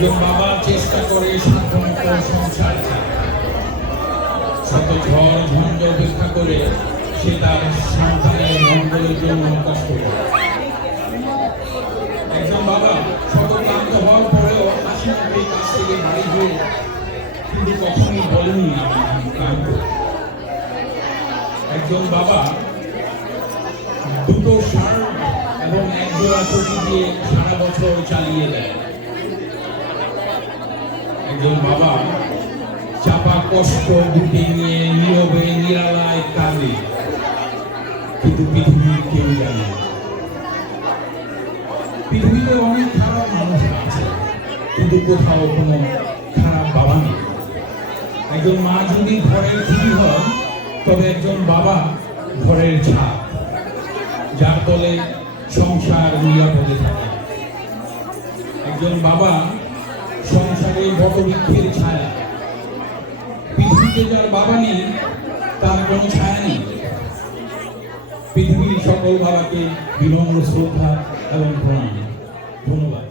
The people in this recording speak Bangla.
একজন বাবা চেষ্টা করে সাধ্যমতো সংসার শত ঝড় ঝঞ্ঝা উপেক্ষা করে সে তার সন্তানের মঙ্গলের জন্য কষ্ট করে। একজন বাবা শত ক্লান্ত হওয়ার পরেও হাসি মুখে কাছ থেকে বাড়ি গিয়ে কিন্তু কখনোই বলেনি আমি ক্লান্ত। একজন বাবা দুটো শার্ট এবং এক জোড়া চটি দিয়ে সারা বছর চালিয়ে দেয়। একজন বাবা চাপা কষ্ট বুকে নিয়ে নীরবে নিরালায় কাঁদে, কিন্তু পৃথিবীর কেউ জানে পৃথিবীতে অনেক খারাপ মানুষ আছে, কিন্তু কোথাও কোনো খারাপ বাবা নেই। একজন মা যদি ঘরের খুঁটি হন, তবে একজন বাবা ঘরের ছাদ, যার তলে সংসার নিরাপদে থাকে। একজন বাবা সংসারে বটবৃক্ষের ছায়া। পৃথিবীতে যার বাবা নেই তার কোনো ছায়া নেই। পৃথিবীর সকল বাবাকে বিনম্র শ্রদ্ধা এবং প্রণাম। ধন্যবাদ।